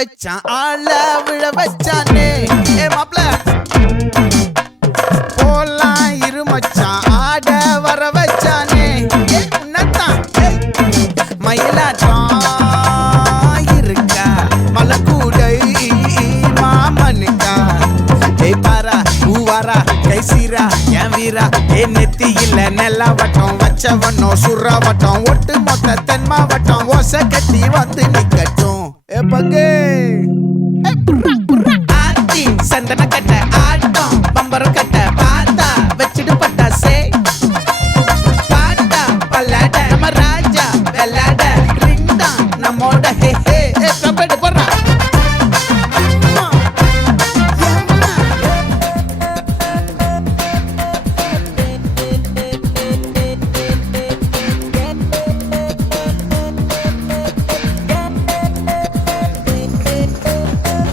வச்சான் ஆள விழ வச்சானே ஏ மாப்ள போலாம் இருமச்சான் ஆட வர வச்சானே ஏ உன்னதான் மயிலாட்டம் இருக்கா மலக்கூடை மாமனுக்கா ஏ பாரா ஊவாரா கைசீரா என் வீரா ஏ நெத்தி இல்ல நெல்லா வட்டம் வச்சவனோ சுறா வட்டம் ஒட்டு மொத்த தென் மாவட்டம் ஓசை கட்டி வந்து நிக்கட்டும் ஏ பங்கே ஆத்தி சந்தன கட்ட ஆட்டம் பம்பரம் கட்ட பாத்தா வச்சிடு பட்டாசே பாட்டா பல்லாட நம்ம ராஜா வெள்ளாட ரிண்டா நம்மோட ஹே ஹே ஏ கபடி போறா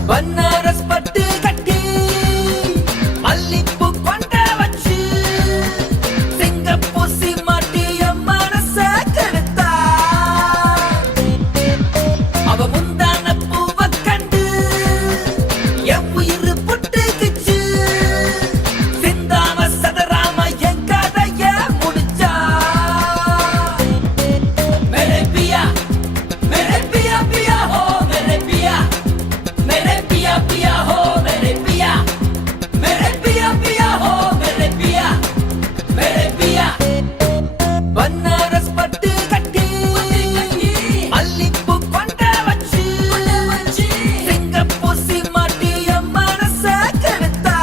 பன்னாரஸ் பட்டு கட்டி மல்லிப்பூ கொண்ட வச்சு சிங்கப்பூ சீமாட்டி என் மனச கெடுத்தா அவ முந்தான பூவ கண்டு என் உயிர் புட்டுக்குச்சு சிந்தாம சதராம என் கதைய முடிச்சா மேரே பியா பியா ஹோ மேரே பியா पिया हो मेरे पिया हो मेरे पिया बनारस पट्टू कट्टी मल्लिप्पू कोंड वच्ची सिंगप्पू सीमाटी एन मनस केडुत्ता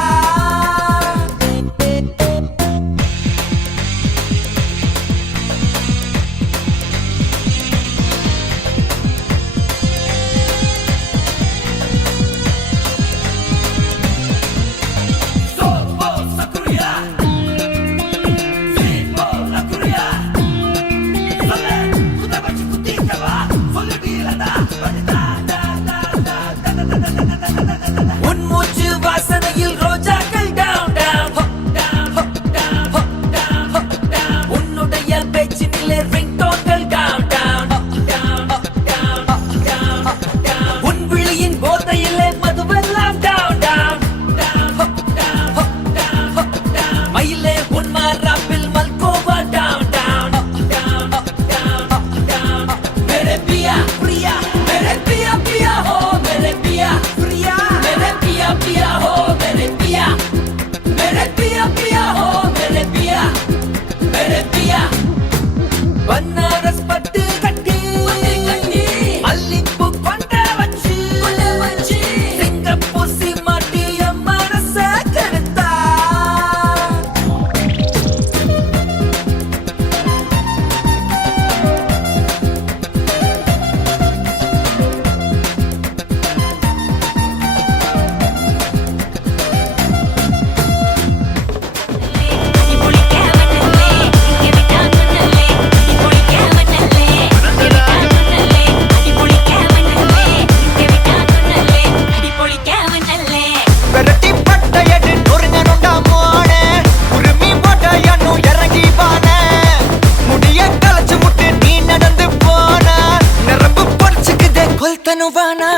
உன்மூச்சு வாசனையில் ரோஜாக்கள் டவுன் உன்னுடைய பேச்சினிலே ரிங்டோன்கள் டவுன் உன் விழியின் போதையிலே மதுவெல்லாம் டவுன் மயிலே உன் மாறாப்பில் மல்கோவா டவுன் मेरे पिया मेरे पिया हो मेरे पिया पिया हो मेरे पिया हो मेरे पिया बनारस पट्टू कट्टी मल्लिप्पू कोंड वच्ची सिंगप्पू सीमाटी एन मनस केडुत्ता பெரட்டி பட்டையடு நொறுங்கனுண்டா மோனே உருமி போட்டையனு இறங்கி வானே முடிய கலச்சு முட்டு நீ நடந்து போன நரம்பு பொறிச்சுக்குதே கொல்தனுவானா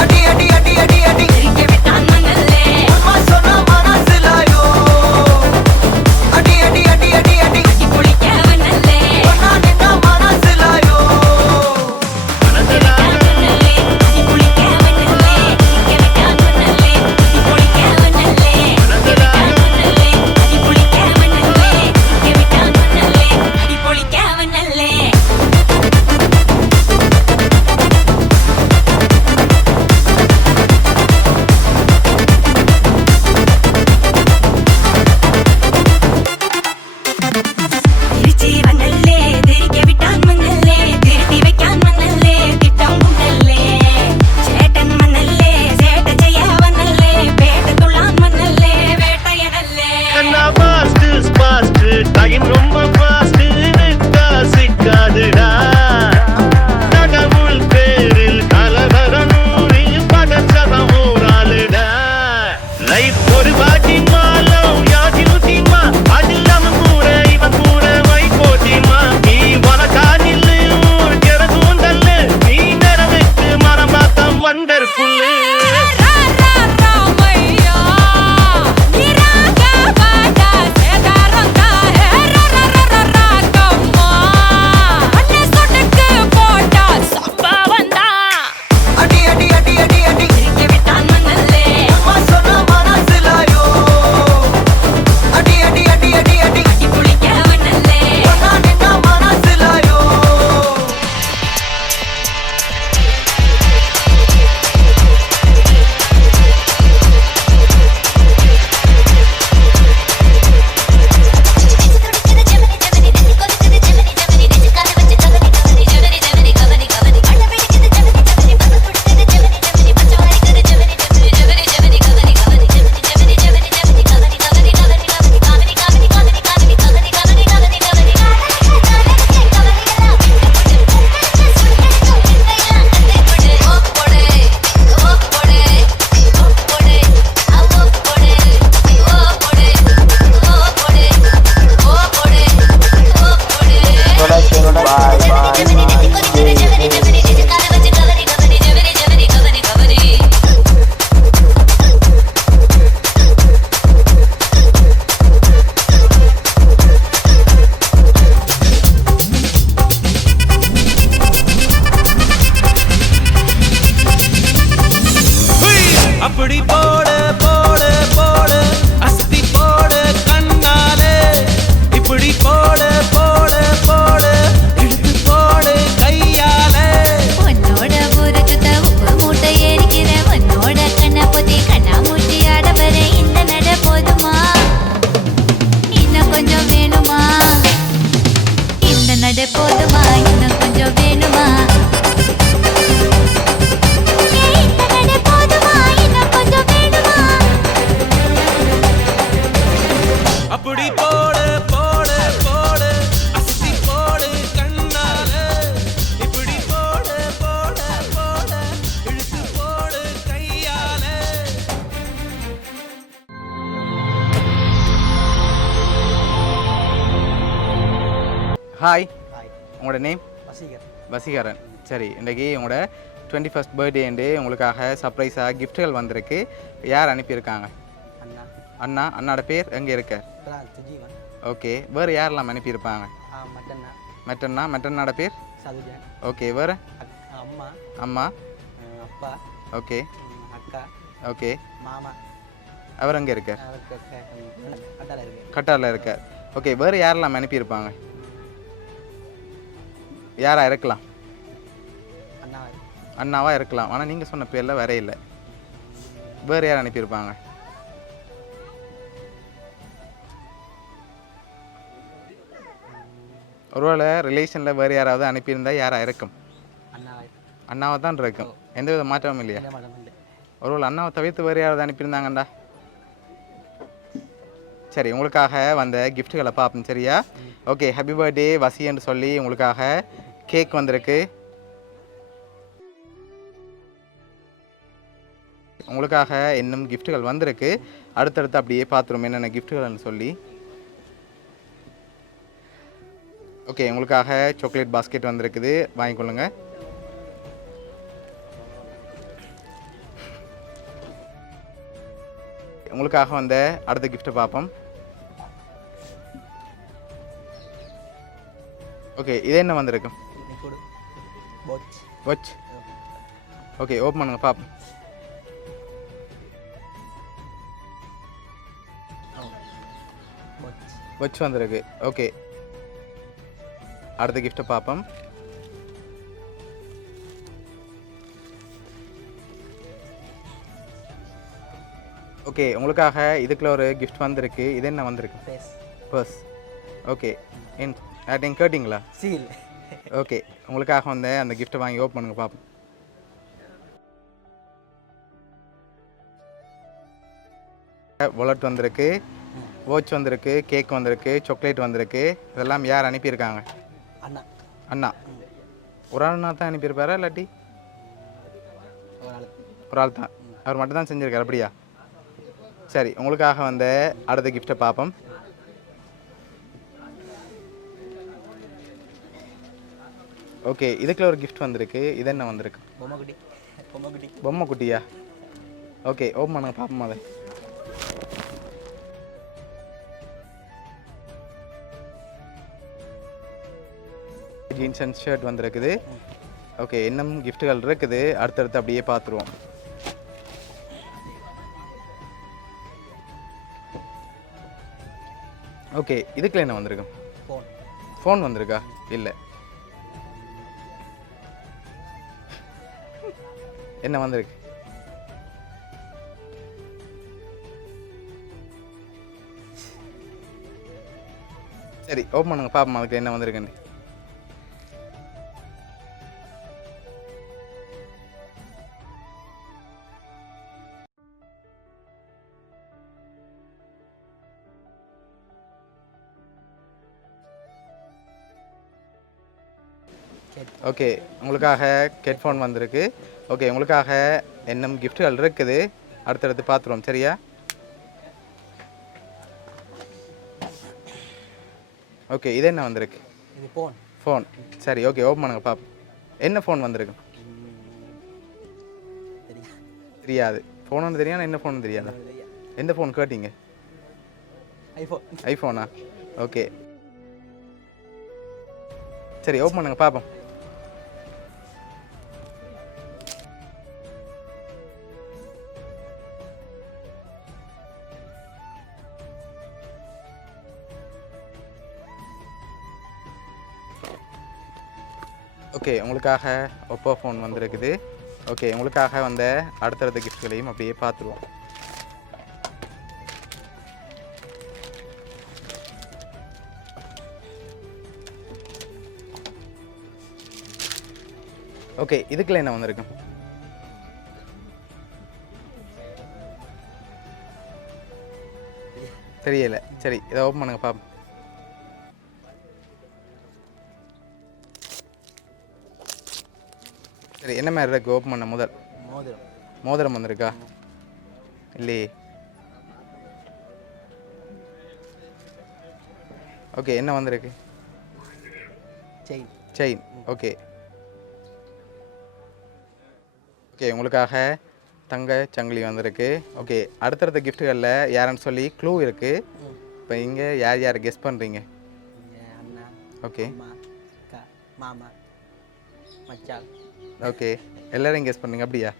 அடி அடி அடி அடி அடி உம்மா சொன்ன மனசுலாயோ அடி அடி அடி அடி அடி ஒன்னா நின்னா மனசுலாயோ மனசுல கொஞ்சம் வேணுமா இந்த நடை போதுமா இன்னும் கொஞ்சம் வேணுமா இந்த நடை போதுமா இன்னும் கொஞ்சம் வேணுமா அப்படி போடு போடு போடு அசத்தி போடு கண்ணால இப்படி போடு போடு போடு இழுத்து போடு கையால ஹாய் உங்களோட நேம் வசீகரன் சரி இன்றைக்கி உங்களோட 21st பர்த்டேண்டு உங்களுக்காக சர்ப்ரைஸாக கிஃப்ட்டுகள் வந்திருக்கு யார் அனுப்பியிருக்காங்க அண்ணா அண்ணாட பேர் எங்கே இருக்க ஓகே வேறு யாரெல்லாம் அனுப்பியிருப்பாங்க மெட்டண்ணாட பேர் ஓகே வேறு அம்மா அப்பா ஓகே அக்கா ஓகே மாமா அவர் எங்கே இருக்கார் கட்டால இருக்கு கட்டாரில் இருக்கார் ஓகே வேறு யாரெல்லாம் அனுப்பியிருப்பாங்க யாராக இருக்கலாம் அண்ணா அண்ணாவாக இருக்கலாம் ஆனால் நீங்கள் சொன்ன பேரில் வேற இல்லை வேறு யார் அனுப்பியிருப்பாங்க ஒருவேளை ரிலேஷனில் வேறு யாராவது அனுப்பியிருந்தால் யாராக இருக்கும் அண்ணாவை தான் இருக்கும் எந்த வித மாற்றமும் இல்லையா ஒருவேளை அண்ணாவை தவிர்த்து வேறு யாராவது அனுப்பியிருந்தாங்கண்டா சரி உங்களுக்காக வந்த கிஃப்ட்டுகளை பார்ப்போம் சரியா ஓகே ஹாப்பி பர்த்டே வசின்னு சொல்லி உங்களுக்காக கேக் வந்திருக்கு உங்களுக்காக இன்னும் கிஃப்ட்டுகள் வந்திருக்கு அடுத்தடுத்து அப்படியே பார்த்துருவோம் என்னென்ன கிஃப்ட்டுகள்னு சொல்லி ஓகே உங்களுக்காக சாக்லேட் பாஸ்கெட் வந்திருக்குது வாங்கிக்கொள்ளுங்க உங்களுக்காக வந்த அடுத்த கிஃப்ட்டை பார்ப்போம் ஓகே இது என்ன வந்திருக்கும் வாட்ச் ஓகே ஓப்பன் பண்ணுங்க பார்ப்போம் வாட்ச் வந்திருக்கு ஓகே அடுத்த கிஃப்ட்டை பார்ப்போம் ஓகே உங்களுக்காக இதுக்குள்ள ஒரு கிஃப்ட் வந்திருக்கு இது என்ன வந்திருக்கு பர்ஸ் ஓகே யார்ட்டையும் கேட்டிங்களா சீல் ஓகே உங்களுக்காக வந்து அந்த கிஃப்ட்டை வாங்கி ஓப்பன் பண்ணுங்க பார்ப்போம் வாலெட் வந்திருக்கு வாட்ச் வந்திருக்கு கேக் வந்திருக்கு சாக்லேட் வந்திருக்கு இதெல்லாம் யார் அனுப்பியிருக்காங்க அண்ணா அண்ணா ஒரு ஆள்னா தான் அனுப்பியிருப்பாரா இல்லாட்டி ஒரு ஆள் தான் அவர் மட்டும் தான் செஞ்சுருக்காரு அப்படியா சரி உங்களுக்காக வந்து அடுத்த கிஃப்ட்டை பார்ப்போம் ஓகே இதுக்குள்ள ஒரு கிஃப்ட் வந்திருக்கு இது என்ன வந்திருக்கு பொம்மை குட்டியா ஓகே ஓப்பன் பண்ணுங்க பார்ப்போம் அதை ஜீன்ஸ் அண்ட் ஷர்ட் வந்திருக்குது ஓகே இன்னும் கிஃப்ட்டுகள் இருக்குது அடுத்தடுத்து அப்படியே பார்த்துருவோம் ஓகே இதுக்குள்ள என்ன வந்திருக்கும் ஃபோன் வந்திருக்கா இல்லை என்ன வந்திருக்கு சரி ஓப்பன் பண்ணுங்க பாப்போம் அதுக்கு என்ன வந்திருக்குன்னு ஓகே உங்களுக்காக ஹெட்ஃபோன் வந்திருக்கு ஓகே உங்களுக்காக இன்னும் கிஃப்ட்டுகள் இருக்குது அடுத்தடுத்து பார்த்துருவோம் சரியா ஓகே இது என்ன வந்திருக்கு ஃபோன் சரி ஓகே ஓப்பன் பண்ணுங்க பாப்போம் என்ன ஃபோன் வந்திருக்கு தெரியாது ஃபோன் ஒன்று தெரியாது என்ன ஃபோன் தெரியாதா எந்த ஃபோன் கேட்டீங்க ஐஃபோனா ஓகே சரி ஓப்பன் பண்ணுங்க பார்ப்போம் ஓகே உங்களுக்காக ஒப்போ ஃபோன் வந்திருக்குது ஓகே உங்களுக்காக வந்த அடுத்தடுத்த கிஃப்ட்களையும் அப்படியே பார்த்துருவோம் ஓகே இதுக்குள்ள என்ன வந்திருக்கு? தெரியல. சரி இதை ஓப்பன் பண்ணுங்க பாப்போம். சரி என்ன மாதிரி இருக்கு ஓப்பன் பண்ண முதல்? மோதிரம். மோதிரம் வந்திருக்கா? இல்லையே. ஓகே என்ன வந்திருக்கு? செயின். செயின். ஓகே ஓகே உங்களுக்காக தங்க சங்கிலி வந்திருக்கு. ஓகே அடுத்தடுத்த கிஃப்ட்டுகளில் யாருன்னு சொல்லி க்ளூ இருக்குது. இப்போ இங்கே யார் யார் கெஸ் பண்ணுறீங்க? இங்க அண்ணா, ஓகே அம்மா, அக்கா, மாமா, மச்சான். ஓகே எல்லாரும் கெஸ் பண்ணுங்க அப்படியா?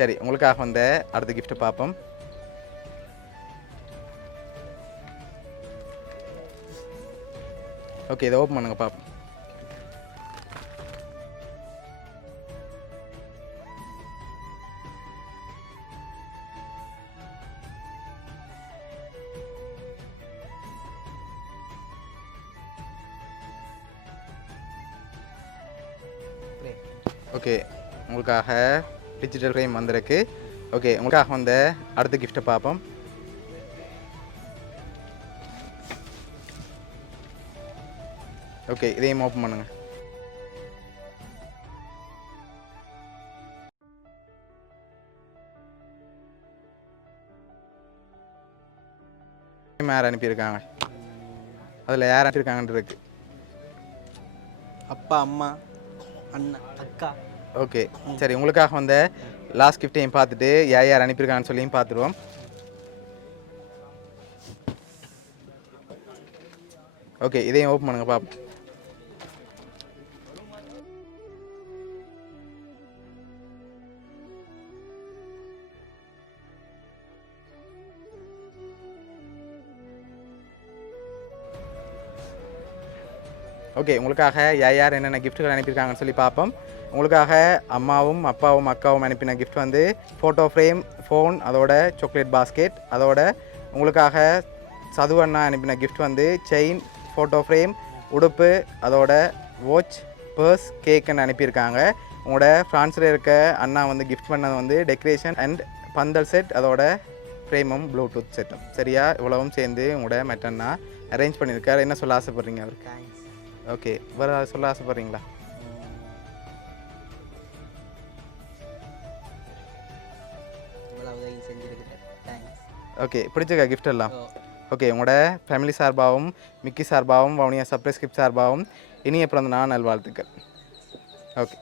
சரி உங்களுக்காக வந்த அடுத்த கிஃப்ட்டு பார்ப்போம். ஓகே இதை ஓப்பன் பண்ணுங்க பார்ப்போம். பிரேம். ஓகே உங்களுக்காக டிஜிட்டல் ஃப்ரேம் வந்திருக்கு. ஓகே உங்களுக்காக வந்த அடுத்த கிஃப்ட்டை பார்ப்போம். ஓகே இதையும் ஓப்பன் பண்ணுங்க. யார் அனுப்பியிருக்காங்க? அதில் யார் அனுப்பியிருக்காங்கன்னு இருக்கு. அப்பா, அம்மா, அண்ணா, அக்கா. ஓகே சரி உங்களுக்காக வந்த லாஸ்ட் கிஃப்டையும் பார்த்துட்டு யார் யார் அனுப்பியிருக்காங்கன்னு சொல்லியும் பார்த்துருவோம். ஓகே இதையும் ஓப்பன் பண்ணுங்க பாப்போம். ஓகே உங்களுக்காக யார் யார் என்னென்ன கிஃப்ட்டுகள் அனுப்பியிருக்காங்கன்னு சொல்லி பார்ப்போம். உங்களுக்காக அம்மாவும் அப்பாவும் அக்காவும் அனுப்பின கிஃப்ட் வந்து ஃபோட்டோ ஃப்ரேம், ஃபோன், அதோட சாக்லேட் பாஸ்கெட். அதோட உங்களுக்காக சது அண்ணா அனுப்பின கிஃப்ட் வந்து செயின், ஃபோட்டோ ஃப்ரேம், உடுப்பு, அதோட வாட்ச், பர்ஸ், கேக்குன்னு அனுப்பியிருக்காங்க. உங்களோட ஃப்ரான்ஸில் இருக்க அண்ணா வந்து கிஃப்ட் பண்ணது வந்து டெக்கரேஷன் அண்ட் பந்தல் செட், அதோட ஃப்ரேமும் ப்ளூடூத் செட்டும். சரியா இவ்வளவும் சேர்ந்து உங்களோட மெட்டன்னா அரேஞ்ச் பண்ணியிருக்காரு. என்ன சொல்ல ஆசைப்பட்றீங்க அவருக்கு? தேங்க்ஸ். ஓகே வேறு சொல்ல ஆசைப்பட்றீங்களா? இவ்வளோ உதவி செஞ்சுருக்கிறேன். தேங்க்ஸ். ஓகே பிடிச்சிருக்கா கிஃப்ட் எல்லாம்? ஓகே உங்களோட ஃபேமிலி சார்பாகவும் மிக்கி சார்பாகவும் வவுனியா சர்ப்ரைஸ் கிஃப்ட் சார்பாகவும் இனிய பிறந்த நாள் நல்வாழ்த்துக்கள். ஓகே